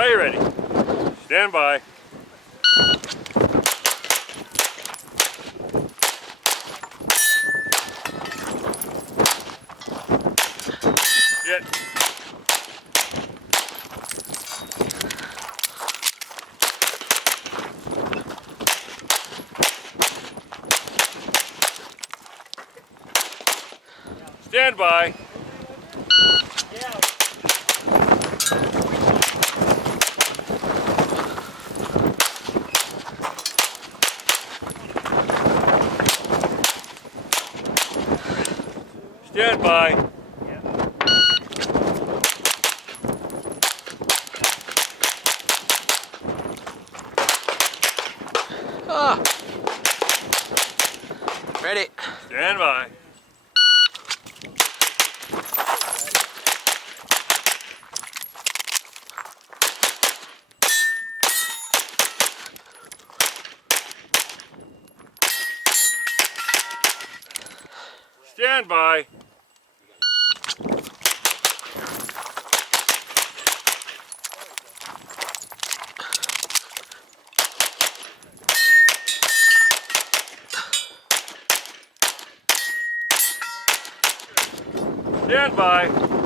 Are you ready? Stand by. Get. Stand by. Stand by. Oh. Ready. Stand by. Stand by. Stand by.